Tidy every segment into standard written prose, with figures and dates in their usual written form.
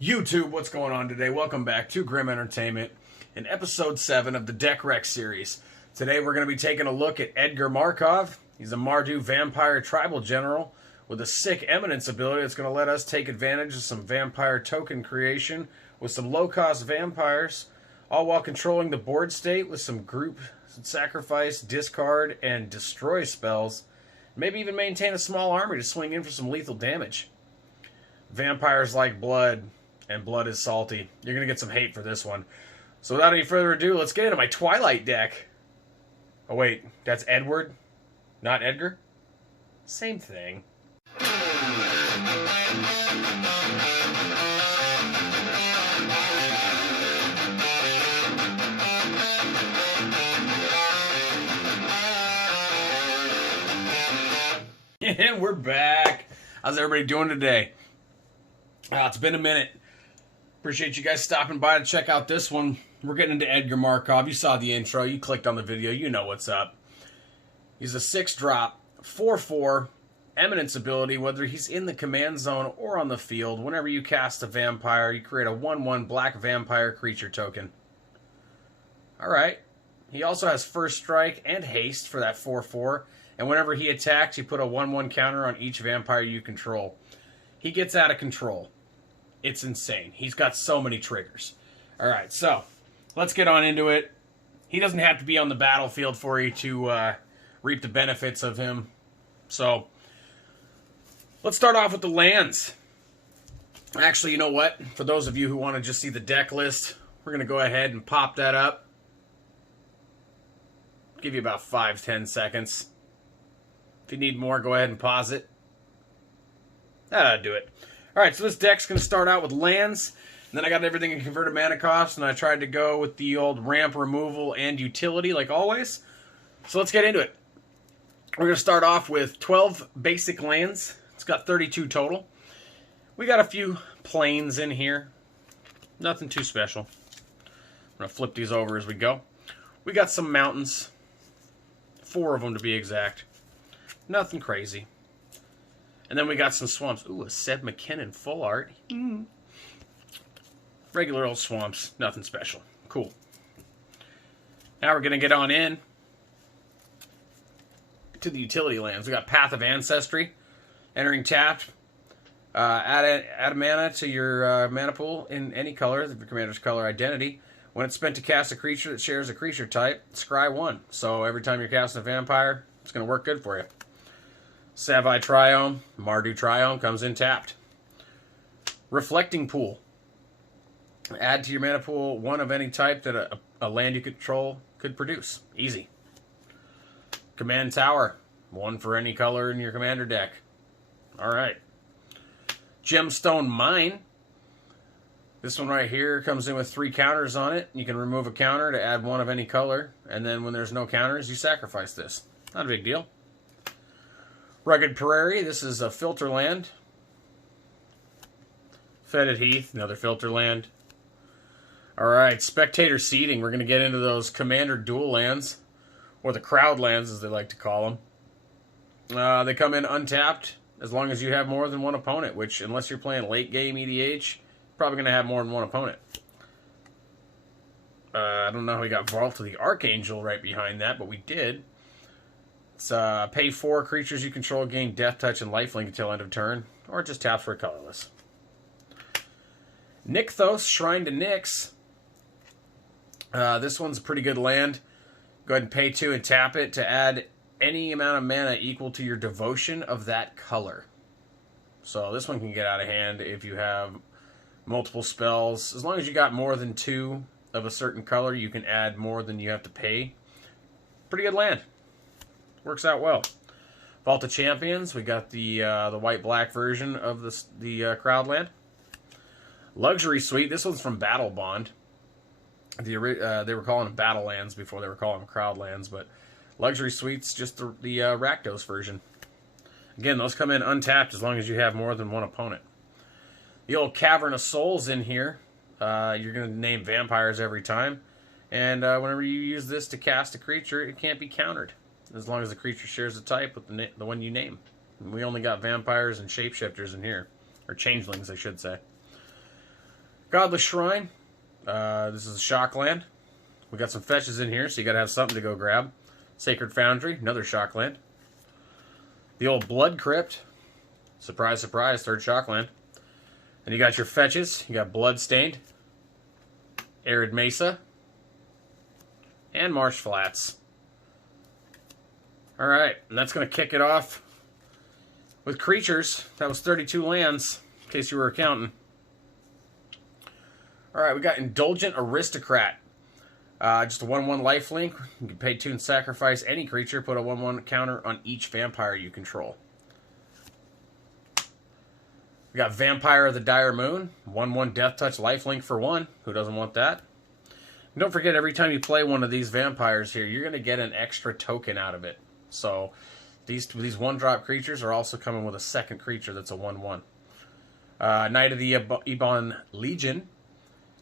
YouTube, what's going on today? Welcome back to Grim Entertainment in episode 7 of the Deck Rec series. Today we're going to be taking a look at Edgar Markov. He's a Mardu vampire tribal general with a sick eminence ability that's going to let us take advantage of some vampire token creation with some low-cost vampires, all while controlling the board state with some group sacrifice, discard, and destroy spells. Maybe even maintain a small army to swing in for some lethal damage. Vampires like blood, and blood is salty. You're going to get some hate for this one. So without any further ado, let's get into my Twilight deck. Oh wait, that's Edward, not Edgar? Same thing. And we're back. How's everybody doing today? It's been a minute. Appreciate you guys stopping by to check out this one. We're getting into Edgar Markov. You saw the intro. You clicked on the video. You know what's up. He's a 6-drop, 4/4, eminence ability. Whether he's in the command zone or on the field, whenever you cast a vampire, you create a 1/1 black vampire creature token. Alright. He also has first strike and haste for that 4/4. And whenever he attacks, you put a 1/1 counter on each vampire you control. He gets out of control. It's insane. He's got so many triggers. Alright, so let's get on into it. He doesn't have to be on the battlefield for you to reap the benefits of him. So let's start off with the lands. Actually, you know what? For those of you who want to just see the deck list, we're going to go ahead and pop that up. Give you about 5-10 seconds. If you need more, go ahead and pause it. That'll do it. Alright, so this deck's going to start out with lands. And then I got everything in converted mana cost. And I tried to go with the old ramp removal and utility, like always. So let's get into it. We're going to start off with 12 basic lands. It's got 32 total. We got a few plains in here. Nothing too special. I'm going to flip these over as we go. We got some mountains. 4 of them to be exact. Nothing crazy. And then we got some swamps. Ooh, a Seb McKinnon full art. Regular old swamps. Nothing special. Cool. Now we're going to get on in to the utility lands. We got Path of Ancestry. Entering tapped. Add a mana to your mana pool in any color, the commander's color identity. When it's spent to cast a creature that shares a creature type, scry 1. So every time you're casting a vampire, it's going to work good for you. Savai Triome, Mardu Triome comes in tapped. Reflecting Pool. Add to your mana pool 1 of any type that a land you control could produce. Easy. Command Tower. 1 for any color in your commander deck. Alright. Gemstone Mine. This one right here comes in with 3 counters on it. You can remove a counter to add 1 of any color. And then when there's no counters, you sacrifice this. Not a big deal. Rugged Prairie, this is a filter land. Fetid Heath, another filter land. Alright, Spectator Seeding. We're going to get into those Commander Dual lands, or the Crowd lands as they like to call them. They come in untapped as long as you have more than 1 opponent, which, unless you're playing late game EDH, probably going to have more than 1 opponent. I don't know how we got Vault of the Archangel right behind that, but we did. It's pay 4 creatures you control gain Death Touch and Lifelink until end of turn, or it just taps for a colorless. Nykthos, Shrine to Nyx. This one's a pretty good land. Go ahead and pay 2 and tap it to add any amount of mana equal to your devotion of that color. So this one can get out of hand if you have multiple spells. As long as you got more than 2 of a certain color, you can add more than you have to pay. Pretty good land. Works out well. Vault of Champions. We got the white-black version of the Crowd land. Luxury Suite. This one's from Battle Bond. They were calling them Battle Lands before they were calling them Crowd Lands, but Luxury Suite's just the Rakdos version. Again, those come in untapped as long as you have more than 1 opponent. The old Cavern of Souls in here. You're going to name vampires every time. And whenever you use this to cast a creature, it can't be countered. As long as the creature shares a type with the one you name. And we only got vampires and shapeshifters in here. Or changelings, I should say. Godless Shrine. This is a shock land. We got some fetches in here, so you got to have something to go grab. Sacred Foundry, another shock land. The old Blood Crypt. Surprise, surprise, third shock land. And you got your fetches. You got Bloodstained, Arid Mesa, and Marsh Flats. Alright, and that's going to kick it off with creatures. That was 32 lands, in case you were counting. Alright, we got Indulgent Aristocrat. Just a 1/1 lifelink. You can pay 2 and sacrifice any creature. Put a 1/1 counter on each vampire you control. We got Vampire of the Dire Moon. 1/1 Death Touch lifelink for 1. Who doesn't want that? And don't forget, every time you play one of these vampires here, you're going to get an extra token out of it. So these 1-drop creatures are also coming with a second creature that's a 1/1. Knight of the Ebon Legion.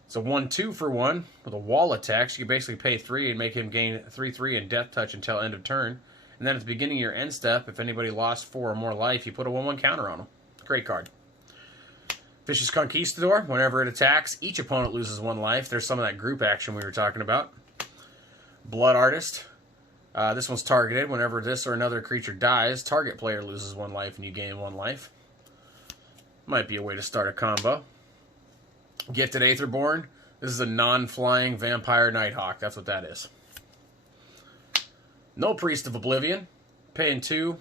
It's a 1/2 for 1 with a wall attack. So you can basically pay 3 and make him gain 3/3 and Death Touch until end of turn. And then at the beginning of your end step, if anybody lost 4 or more life, you put a 1/1 counter on him. Great card. Vicious Conquistador. Whenever it attacks, each opponent loses 1 life. There's some of that group action we were talking about. Blood Artist. This one's targeted. Whenever this or another creature dies, target player loses 1 life and you gain 1 life. Might be a way to start a combo. Gifted Aetherborn. This is a non-flying Vampire Nighthawk. That's what that is. No Priest of Oblivion. Paying 2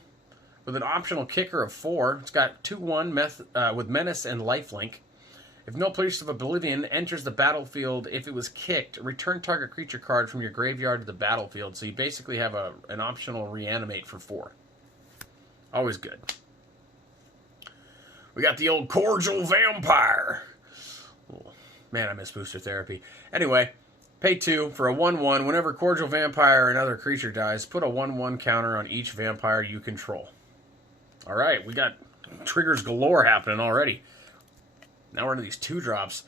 with an optional kicker of 4. It's got 2/1 with Menace and Lifelink. If no Priest of Oblivion enters the battlefield, if it was kicked, return target creature card from your graveyard to the battlefield. So you basically have an optional reanimate for 4. Always good. We got the old Cordial Vampire. Oh, man, I miss Booster Therapy. Anyway, pay 2 for a 1/1. Whenever Cordial Vampire or another creature dies, put a 1/1 counter on each vampire you control. Alright, we got triggers galore happening already. Now we're into these 2-drops.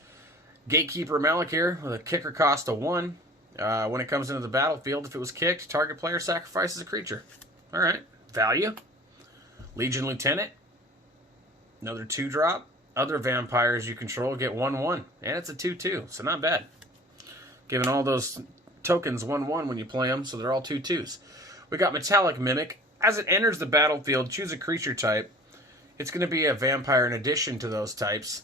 Gatekeeper Malakir with a kicker cost of 1. When it comes into the battlefield, if it was kicked, target player sacrifices a creature. Alright, value. Legion Lieutenant. Another 2-drop. Other vampires you control get 1/1. And it's a 2/2, so not bad. Giving all those tokens 1/1 when you play them, so they're all 2/2s. We got Metallic Mimic. As it enters the battlefield, choose a creature type. It's going to be a vampire in addition to those types.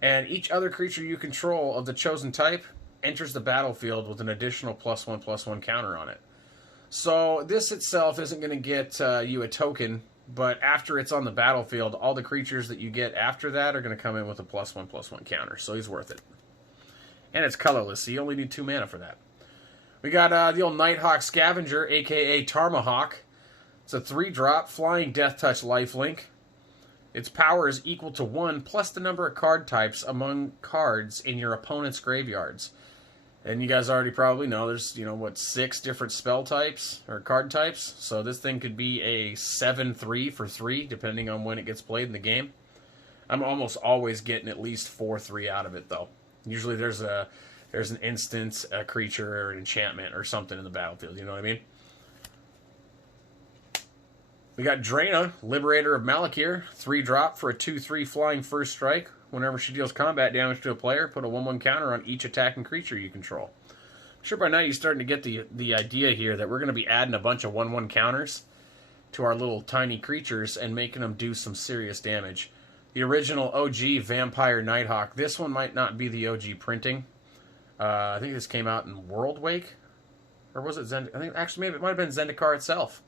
And each other creature you control of the chosen type enters the battlefield with an additional +1/+1 counter on it. So this itself isn't going to get you a token, but after it's on the battlefield, all the creatures that you get after that are going to come in with a +1/+1 counter. So he's worth it. And it's colorless, so you only need 2 mana for that. We got the old Nighthawk Scavenger, a.k.a. Tarmahawk. It's a 3-drop, flying Death Touch lifelink. Its power is equal to 1 plus the number of card types among cards in your opponent's graveyards. And you guys already probably know there's, 6 different spell types or card types. So this thing could be a 7/3 for 3, depending on when it gets played in the game. I'm almost always getting at least 4/3 out of it, though. Usually there's an instant, a creature, or an enchantment or something in the battlefield. You know what I mean? We got Draina, Liberator of Malakir, 3-drop for a 2/3 flying first strike. Whenever she deals combat damage to a player, put a 1/1 counter on each attacking creature you control. I'm sure by now you're starting to get the idea here that we're going to be adding a bunch of 1/1 counters to our little tiny creatures and making them do some serious damage. The original OG Vampire Nighthawk. This one might not be the OG printing. I think this came out in World Wake. Or was it Zendikar? I think actually maybe it might have been Zendikar itself.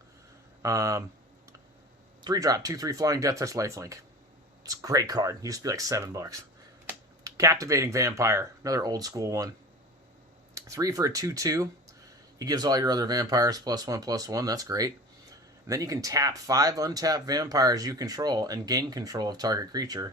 3-drop, 2/3 flying Death Touch lifelink. It's a great card. It used to be like $7. Captivating Vampire, another old school one. 3 for a 2/2. He gives all your other vampires +1/+1. That's great. And then you can tap 5 untapped vampires you control and gain control of target creature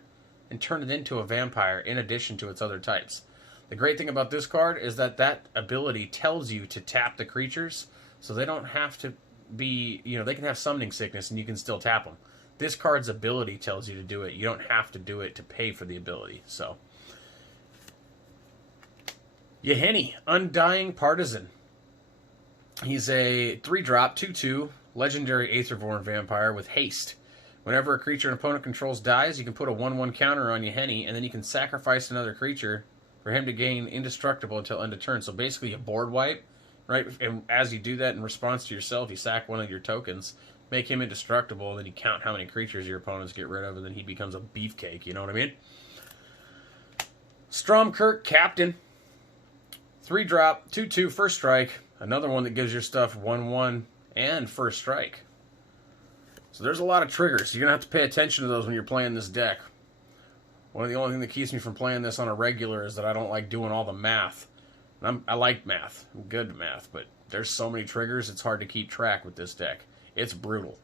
and turn it into a vampire in addition to its other types. The great thing about this card is that ability tells you to tap the creatures, so they don't have to be, they can have summoning sickness and you can still tap them. This card's ability tells you to do it. You don't have to do it to pay for the ability. So, Yeheni, Undying Partisan. He's a 3-drop, 2/2, legendary Aetherborn vampire with haste. Whenever a creature an opponent controls dies, you can put a 1/1 counter on Yahenni, and then you can sacrifice another creature for him to gain indestructible until end of turn. So basically a board wipe, right? And as you do that in response to yourself, you sack one of your tokens, make him indestructible, and then you count how many creatures your opponents get rid of, and then he becomes a beefcake, you know what I mean? Stromkirk, Captain. 3-drop, 2/2, first strike. Another one that gives your stuff 1/1 and first strike. So there's a lot of triggers. You're going to have to pay attention to those when you're playing this deck. One of the only things that keeps me from playing this on a regular is that I don't like doing all the math. I like math. I'm good at math, but there's so many triggers, it's hard to keep track with this deck. It's brutal.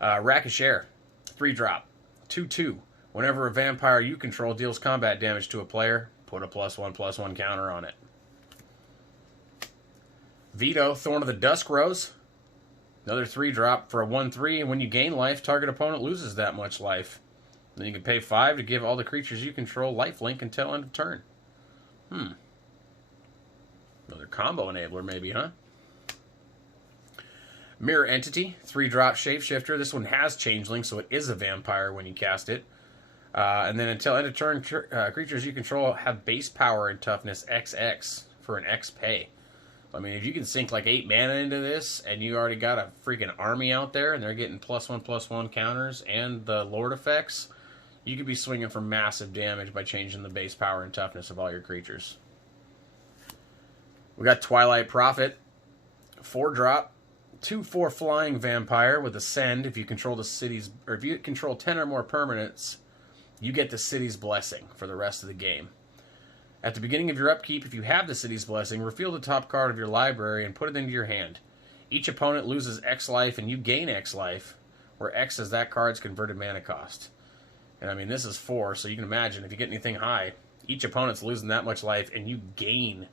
Rakashare, 3-drop, 2/2. Whenever a vampire you control deals combat damage to a player, put a +1/+1 counter on it. Veto, Thorn of the Dusk Rose. Another 3-drop for a 1/3, and when you gain life, target opponent loses that much life. Then you can pay 5 to give all the creatures you control lifelink until end of turn. Another combo enabler maybe, huh? Mirror Entity, 3-drop Shapeshifter. This one has Changeling, so it is a vampire when you cast it. And then until end of turn, creatures you control have base power and toughness XX for an X pay. I mean, if you can sink like 8 mana into this, and you already got a freaking army out there, and they're getting +1/+1 counters and the Lord effects, you could be swinging for massive damage by changing the base power and toughness of all your creatures. We got Twilight Prophet, 4-drop, 2/4 flying vampire with Ascend. If you control the city's, or if you control 10 or more permanents, you get the city's blessing for the rest of the game. At the beginning of your upkeep, if you have the city's blessing, reveal the top card of your library and put it into your hand. Each opponent loses X life and you gain X life, where X is that card's converted mana cost. And I mean, this is 4, so you can imagine if you get anything high, each opponent's losing that much life and you gain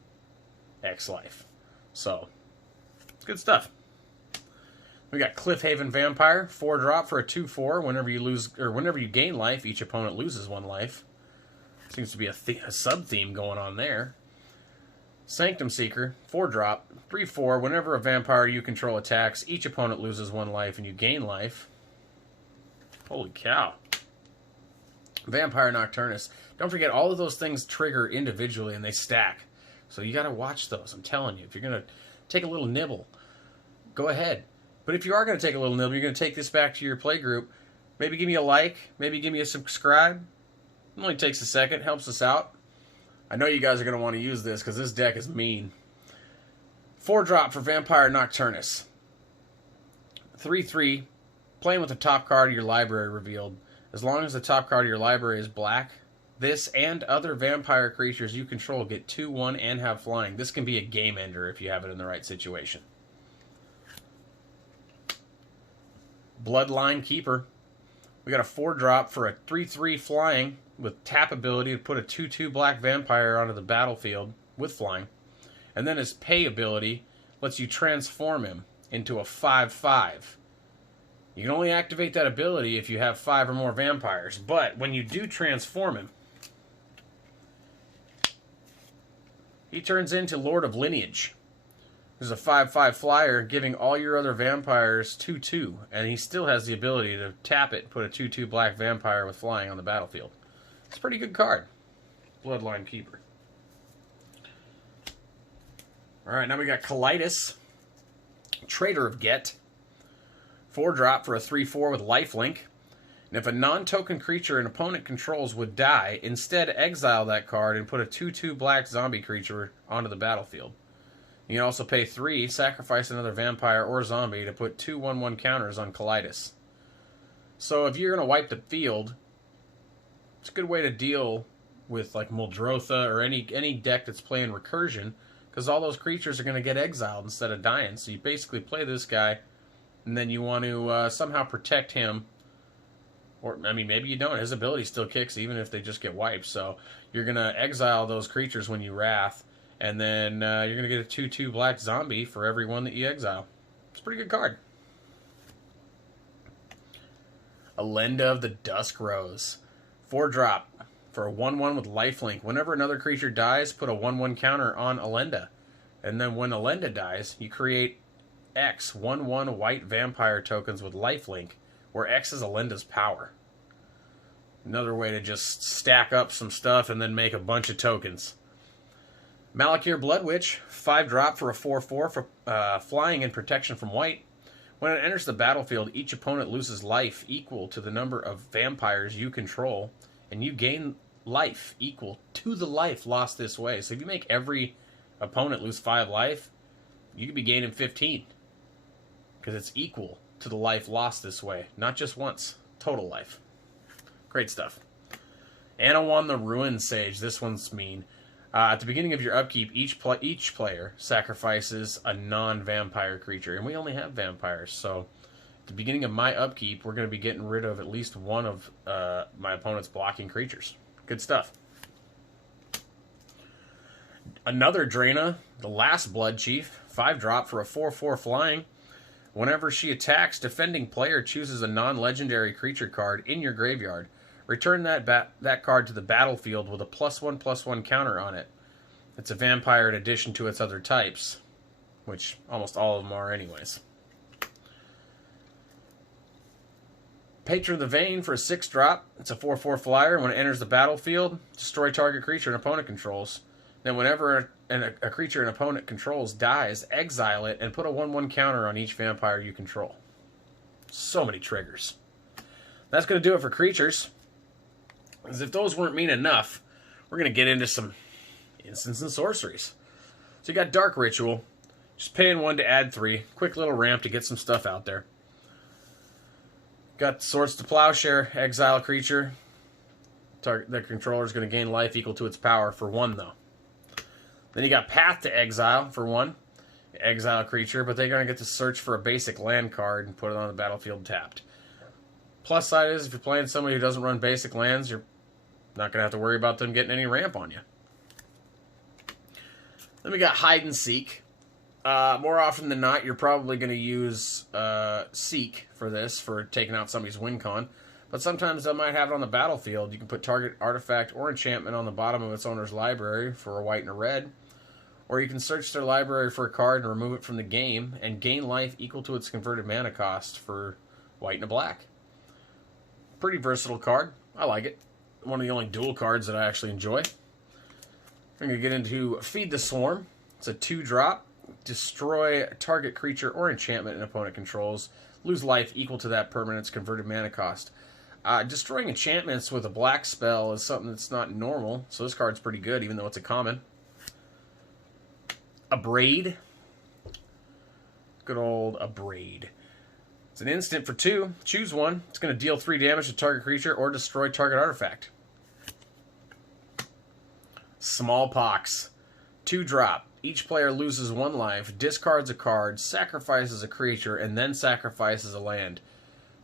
X life. So, it's good stuff. We got Cliffhaven Vampire, 4-drop for a 2/4. Whenever you lose, or whenever you gain life, each opponent loses 1 life. Seems to be a sub-theme going on there. Sanctum Seeker, 4-drop, 3/4. Whenever a vampire you control attacks, each opponent loses 1 life and you gain life. Holy cow. Vampire Nocturnus. Don't forget, all of those things trigger individually and they stack. So you got to watch those. I'm telling you, if you're going to take a little nibble, go ahead. But if you are going to take a little nibble, you're going to take this back to your play group. Maybe give me a like. Maybe give me a subscribe. It only takes a second. Helps us out. I know you guys are going to want to use this because this deck is mean. 4-drop for Vampire Nocturnus. 3/3. Playing with the top card of your library revealed. As long as the top card of your library is black, this and other vampire creatures you control get 2/1 and have flying. This can be a game ender if you have it in the right situation. Bloodline Keeper. We got a 4-drop for a 3/3 flying with tap ability to put a 2/2 black vampire onto the battlefield with flying. And then his pay ability lets you transform him into a 5/5. You can only activate that ability if you have 5 or more vampires. But when you do transform him, he turns into Lord of Lineage. There's a 5/5 flyer giving all your other vampires 2/2. And he still has the ability to tap it and put a 2/2 black vampire with flying on the battlefield. It's a pretty good card. Bloodline Keeper. Alright, now we got Colitis. Trader of Get. 4-drop for a 3/4 with lifelink. And if a non-token creature an opponent controls would die, instead exile that card and put a 2/2 black zombie creature onto the battlefield. You can also pay 3, sacrifice another vampire or zombie to put 2 1/1 counters on Colitis. So if you're going to wipe the field, it's a good way to deal with like Muldrotha or any deck that's playing Recursion, because all those creatures are going to get exiled instead of dying. So you basically play this guy, and then you want to somehow protect him. Or, I mean, maybe you don't. His ability still kicks even if they just get wiped. So you're going to exile those creatures when you Wrath, and then you're going to get a 2/2 black zombie for every one that you exile. It's a pretty good card. Alenda of the Dusk Rose. 4-drop for a 1/1 with lifelink. Whenever another creature dies, put a 1/1 counter on Alenda. And then when Alenda dies, you create X 1/1 white vampire tokens with lifelink where X is Alenda's power. Another way to just stack up some stuff and then make a bunch of tokens. Malakir Blood Witch, 5-drop for a 4/4 for flying and protection from white. When it enters the battlefield, each opponent loses life equal to the number of vampires you control, and you gain life equal to the life lost this way. So if you make every opponent lose 5 life, you could be gaining 15. Because it's equal to the life lost this way. Not just once. Total life. Great stuff. Anawan the Ruined Sage. This one's mean. At the beginning of your upkeep, each player sacrifices a non-vampire creature. And we only have vampires, so at the beginning of my upkeep, we're going to be getting rid of at least one of my opponent's blocking creatures. Good stuff. Another Draena, the Last Blood Chief, 5-drop for a 4/4 flying. Whenever she attacks, defending player chooses a non-legendary creature card in your graveyard. Return that card to the battlefield with a +1/+1 counter on it. It's a vampire in addition to its other types, which almost all of them are anyways. Patron of the Vein for a 6-drop. It's a 4/4 flyer. When it enters the battlefield, destroy target creature an opponent controls. Then whenever a creature an opponent controls dies, exile it and put a 1/1 counter on each vampire you control. So many triggers. That's going to do it for creatures. As if those weren't mean enough, we're going to get into some instants and sorceries. So you got Dark Ritual. Just paying 1 to add 3. Quick little ramp to get some stuff out there. Got Swords to Plowshare. Exile a creature. The controller is going to gain life equal to its power for 1, though. Then you got Path to Exile for 1. Exile a creature, but they're going to get to search for a basic land card and put it on the battlefield tapped. Plus side is, if you're playing somebody who doesn't run basic lands, you're not going to have to worry about them getting any ramp on you. Then we got Hide and Seek. More often than not, you're probably going to use Seek for this, for taking out somebody's win con. But sometimes they might have it on the battlefield. You can put target artifact or enchantment on the bottom of its owner's library for a white and a red. Or you can search their library for a card and remove it from the game and gain life equal to its converted mana cost for white and a black. Pretty versatile card. I like it. One of the only dual cards that I actually enjoy. I'm going to get into Feed the Swarm. It's a 2-drop. Destroy target creature or enchantment an opponent controls. Lose life equal to that permanent's converted mana cost. Destroying enchantments with a black spell is something that's not normal, so this card's pretty good, even though it's a common. Abrade. Good old Abrade. It's an instant for 2. Choose one. It's going to deal 3 damage to target creature or destroy target artifact. Smallpox. 2-drop. Each player loses 1 life, discards a card, sacrifices a creature, and then sacrifices a land.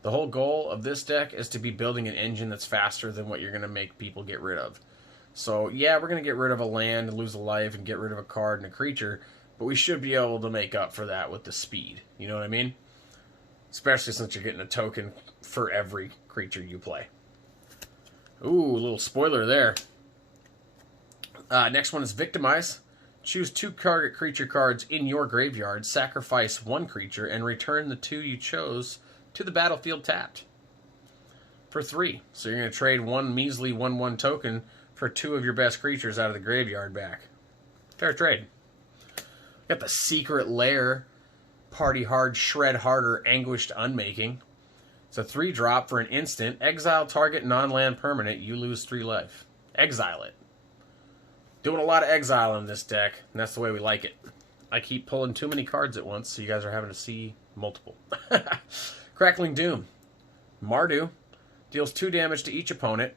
The whole goal of this deck is to be building an engine that's faster than what you're going to make people get rid of. So, yeah, we're going to get rid of a land and lose a life and get rid of a card and a creature, but we should be able to make up for that with the speed. You know what I mean? Especially since you're getting a token for every creature you play. Ooh, a little spoiler there. Next one is Victimize. Choose 2 target creature cards in your graveyard, sacrifice 1 creature, and return the 2 you chose to the battlefield tapped. For 3. So you're going to trade 1 measly 1/1 token for 2 of your best creatures out of the graveyard back. Fair trade. Got the Secret Lair. Party Hard, Shred Harder, Anguished Unmaking. It's a 3-drop for an instant. Exile target non-land permanent. You lose 3 life. Exile it. Doing a lot of exile in this deck, and that's the way we like it. I keep pulling too many cards at once, so you guys are having to see multiple. Crackling Doom. Mardu deals 2 damage to each opponent,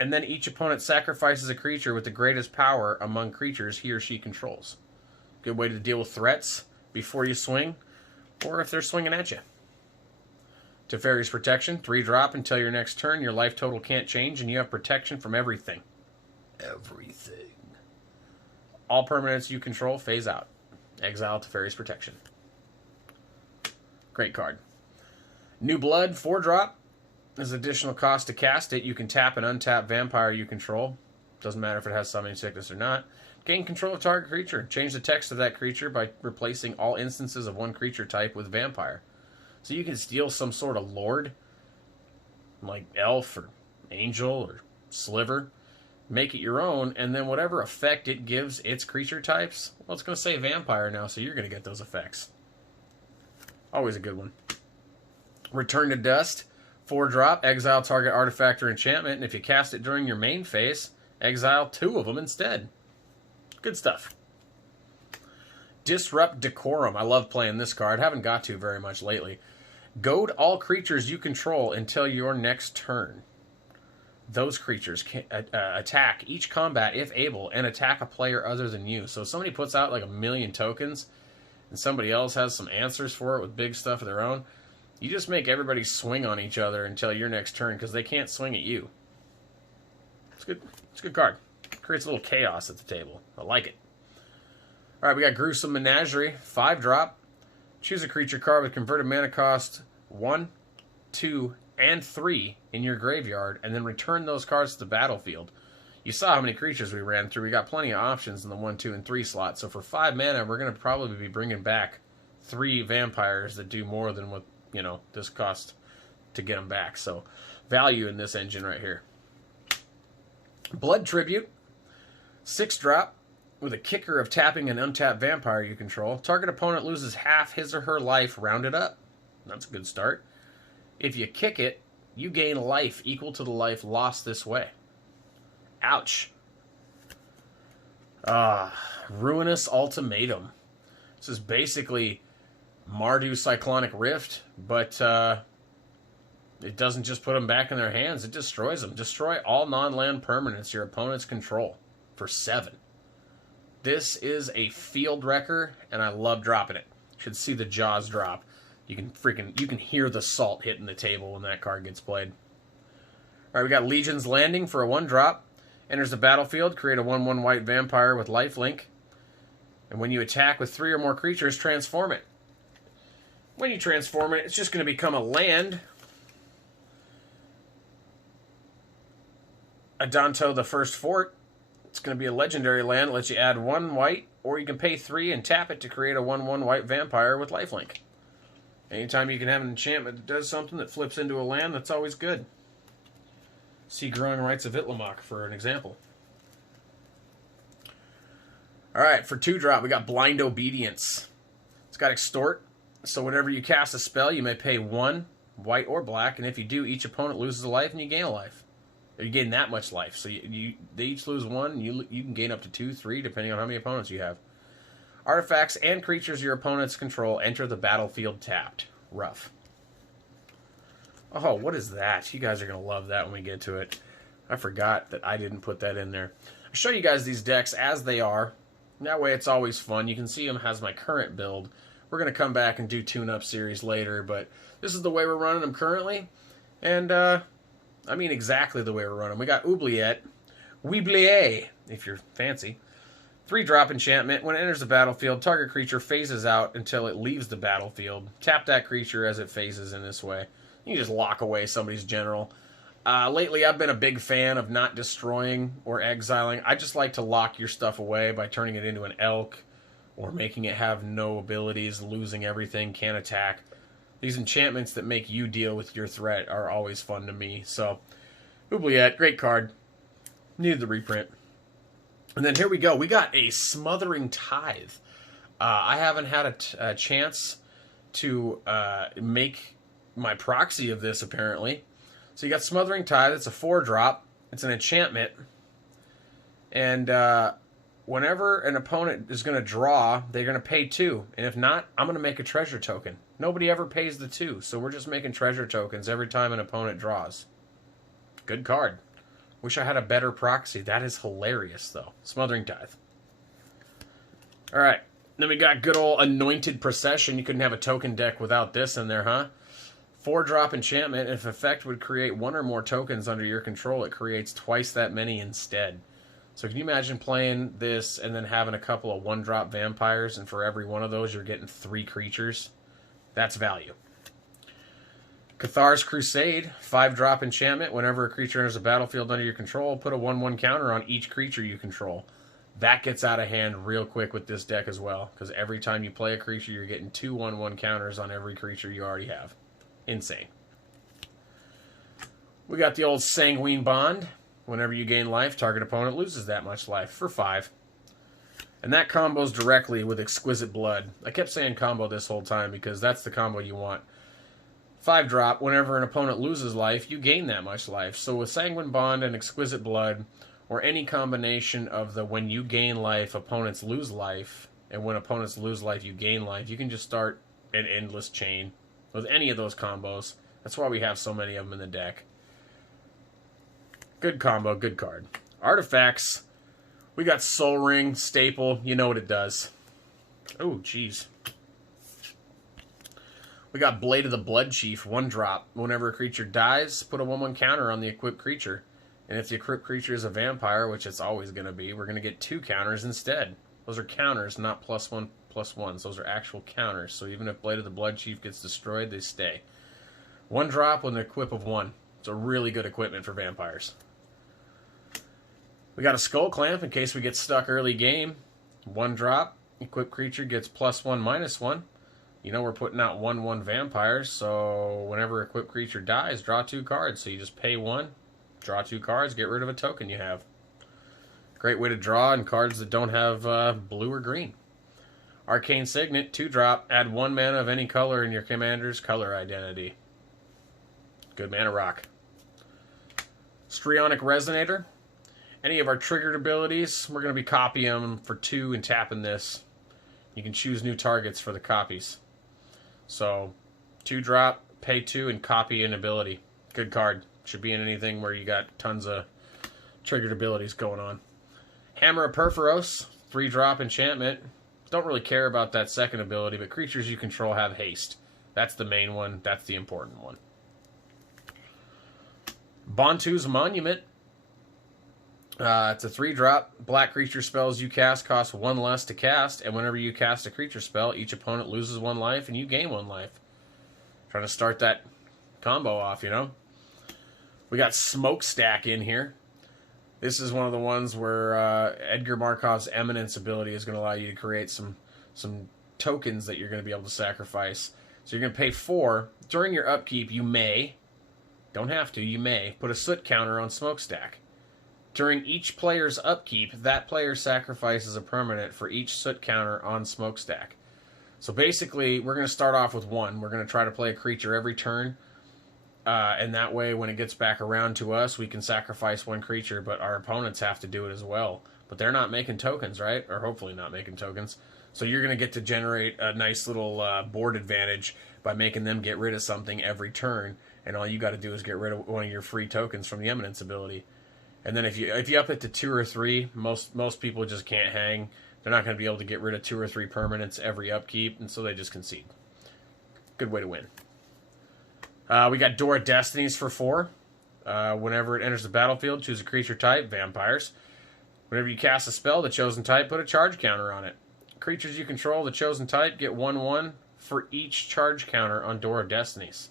and then each opponent sacrifices a creature with the greatest power among creatures he or she controls. Good way to deal with threats before you swing, or if they're swinging at you. Teferi's Protection, 3-drop until your next turn. Your life total can't change, and you have protection from everything. Everything. All permanents you control phase out. Exile Teferi's Protection. Great card. New Blood, 4-drop. There's additional cost to cast it. You can tap and untap vampire you control. Doesn't matter if it has summoning sickness or not. Gain control of target creature. Change the text of that creature by replacing all instances of one creature type with vampire. So you can steal some sort of lord like Elf or Angel or Sliver. Make it your own, and then whatever effect it gives its creature types, well, it's going to say Vampire now, so you're going to get those effects. Always a good one. Return to Dust. 4-drop, exile target artifact or enchantment, and if you cast it during your main phase, exile 2 of them instead. Good stuff. Disrupt Decorum. I love playing this card. Haven't got to very much lately. Goad all creatures you control until your next turn. Those creatures can attack each combat if able, and attack a player other than you. So if somebody puts out like 1,000,000 tokens, and somebody else has some answers for it with big stuff of their own, you just make everybody swing on each other until your next turn, because they can't swing at you. It's good. It's a good card. Creates a little chaos at the table. I like it. All right, we got Gruesome Menagerie. 5-drop. Choose a creature card with converted mana cost 1, 2, and 3 in your graveyard, and then return those cards to the battlefield. You saw how many creatures we ran through. We got plenty of options in the 1, 2, and 3 slot. So for 5 mana, we're going to probably be bringing back 3 vampires that do more than what, this cost to get them back. So value in this engine right here. Blood Tribute. 6-drop. With a kicker of tapping an untapped vampire you control, target opponent loses half his or her life rounded up. That's a good start. If you kick it, you gain life equal to the life lost this way. Ouch. Ruinous Ultimatum. This is basically Mardu Cyclonic Rift, but it doesn't just put them back in their hands, it destroys them. Destroy all non-land permanents your opponents control for 7. This is a field wrecker, and I love dropping it. You should see the jaws drop. You can hear the salt hitting the table when that card gets played. All right, we got Legion's Landing for a 1-drop. Enters the battlefield, create a 1/1 white vampire with lifelink. And when you attack with 3 or more creatures, transform it. When you transform it, it's just going to become a land. Adanto the First Fort. It's going to be a legendary land. Lets you add 1 white, or you can pay 3 and tap it to create a 1/1 white vampire with lifelink. Anytime you can have an enchantment that does something that flips into a land, that's always good. See Growing Rights of Itlamok for an example. Alright, for 2-drop, we got Blind Obedience. It's got Extort, so whenever you cast a spell, you may pay 1, white or black, and if you do, each opponent loses a life and you gain a life. Or you gain that much life. So they each lose 1, you can gain up to 2, 3, depending on how many opponents you have. Artifacts and creatures your opponents control enter the battlefield tapped. Rough. Oh, what is that? You guys are going to love that when we get to it. I forgot that I didn't put that in there. I'll show you guys these decks as they are. That way it's always fun. You can see them as my current build. We're going to come back and do tune-up series later, but this is the way we're running them currently. And, I mean exactly the way we're running. We got Oubliette. Oubliette, if you're fancy. 3-drop enchantment. When it enters the battlefield, target creature phases out until it leaves the battlefield. Tap that creature as it phases in this way. You can just lock away somebody's general. Lately, I've been a big fan of not destroying or exiling. I just like to lock your stuff away by turning it into an elk or making it have no abilities, losing everything, can't attack. These enchantments that make you deal with your threat are always fun to me. So, Oubliette, great card. Needed the reprint. And then here we go. We got a Smothering Tithe. I haven't had a chance to make my proxy of this, apparently. So you got Smothering Tithe. It's a 4-drop. It's an enchantment. And whenever an opponent is going to draw, they're going to pay 2. And if not, I'm going to make a treasure token. Nobody ever pays the 2, so we're just making treasure tokens every time an opponent draws. Good card. Wish I had a better proxy. That is hilarious, though. Smothering Tithe. Alright. Then we got good old Anointed Procession. You couldn't have a token deck without this in there, huh? 4-drop enchantment. If effect would create 1 or more tokens under your control, it creates twice that many instead. So can you imagine playing this and then having a couple of 1-drop vampires, and for every one of those you're getting 3 creatures? That's value. Cathar's Crusade, 5-drop enchantment. Whenever a creature enters a battlefield under your control, put a 1/1 counter on each creature you control. That gets out of hand real quick with this deck as well, because every time you play a creature, you're getting 2 1/1 counters on every creature you already have. Insane. We got the old Sanguine Bond. Whenever you gain life, target opponent loses that much life for 5. And that combos directly with Exquisite Blood. I kept saying combo this whole time because that's the combo you want. 5 drop, whenever an opponent loses life, you gain that much life. So with Sanguine Bond and Exquisite Blood, or any combination of the when you gain life, opponents lose life, and when opponents lose life, you gain life, you can just start an endless chain with any of those combos. That's why we have so many of them in the deck. Good combo, good card. Artifacts. We got Soul Ring, staple. You know what it does. Oh, jeez. We got Blade of the Blood Chief, 1 drop. Whenever a creature dies, put a 1/1 counter on the equipped creature. And if the equipped creature is a vampire, which it's always going to be, we're going to get 2 counters instead. Those are counters, not +1/+1s. Those are actual counters. So even if Blade of the Blood Chief gets destroyed, they stay. 1 drop with an equip of 1. It's a really good equipment for vampires. We got a Skull Clamp in case we get stuck early game. 1 drop. Equipped creature gets +1/-1. You know we're putting out 1/1 vampires, so whenever equipped creature dies, draw 2 cards. So you just pay 1, draw 2 cards, get rid of a token you have. Great way to draw in cards that don't have blue or green. Arcane Signet, 2 drop. Add 1 mana of any color in your commander's color identity. Good mana rock. Strionic Resonator. Any of our triggered abilities, we're going to be copying them for 2 and tapping this. You can choose new targets for the copies. So, 2 drop, pay 2, and copy an ability. Good card. Should be in anything where you got tons of triggered abilities going on. Hammer of Perforos, 3 drop enchantment. Don't really care about that second ability, but creatures you control have haste. That's the main one. That's the important one. Bontu's Monument. It's a 3 drop. Black creature spells you cast cost 1 less to cast, and whenever you cast a creature spell, each opponent loses 1 life and you gain 1 life. Trying to start that combo off, you know? We got Smokestack in here. This is one of the ones where Edgar Markov's Eminence ability is going to allow you to create some tokens that you're going to be able to sacrifice. So you're going to pay 4. During your upkeep, you may, don't have to, you may, put a soot counter on Smokestack. During each player's upkeep, that player sacrifices a permanent for each soot counter on Smokestack. So basically, we're going to start off with 1. We're going to try to play a creature every turn. And that way, when it gets back around to us, we can sacrifice 1 creature, but our opponents have to do it as well. But they're not making tokens, right? Or hopefully not making tokens. So you're going to get to generate a nice little board advantage by making them get rid of something every turn. And all you got to do is get rid of 1 of your free tokens from the Eminence ability. And then if you up it to 2 or 3, most people just can't hang. They're not going to be able to get rid of 2 or 3 permanents every upkeep, and so they just concede. Good way to win. We got Door of Destinies for 4. Whenever it enters the battlefield, choose a creature type, vampires. Whenever you cast a spell, the chosen type, put a charge counter on it. Creatures you control, the chosen type, get 1/1 for each charge counter on Door of Destinies.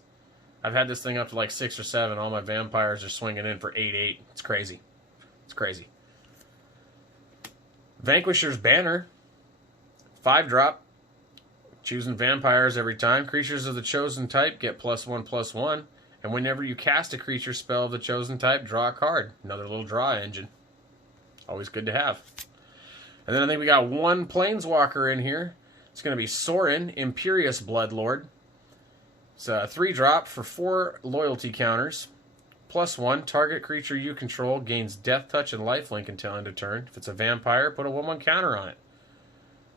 I've had this thing up to like 6 or 7. All my vampires are swinging in for 8/8. It's crazy. It's crazy. Vanquisher's Banner. 5 drop. Choosing vampires every time. Creatures of the chosen type get +1/+1. And whenever you cast a creature spell of the chosen type, draw a card. Another little draw engine. Always good to have. And then I think we got 1 Planeswalker in here. It's going to be Sorin, Imperious Bloodlord. It's a 3 drop for 4 loyalty counters. +1, target creature you control gains Death Touch and Lifelink until end of turn. If it's a vampire, put a 1/1 counter on it.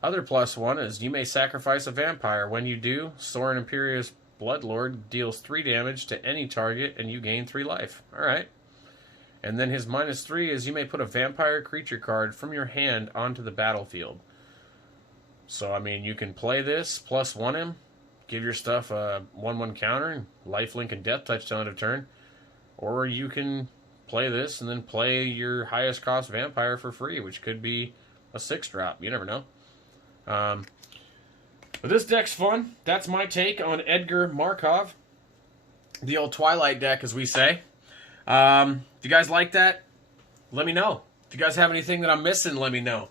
Other +1 is you may sacrifice a vampire. When you do, Sorin Imperious Bloodlord deals 3 damage to any target and you gain 3 life. Alright. And then his -3 is you may put a vampire creature card from your hand onto the battlefield. So, I mean, you can play this, +1 him, give your stuff a 1/1 counter, lifelink and death touch till end of turn. Or you can play this and then play your highest cost vampire for free, which could be a 6 drop. You never know. But this deck's fun. That's my take on Edgar Markov. The old Twilight deck, as we say. If you guys like that, let me know. If you guys have anything that I'm missing, let me know.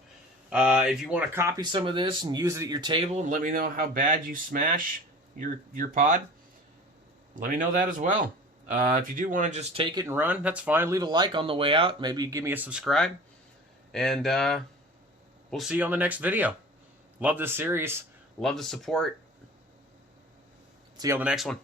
If you want to copy some of this and use it at your table and let me know how bad you smash your pod, let me know that as well. If you do want to just take it and run, that's fine. Leave a like on the way out. Maybe give me a subscribe. And we'll see you on the next video. Love this series. Love the support. See you on the next one.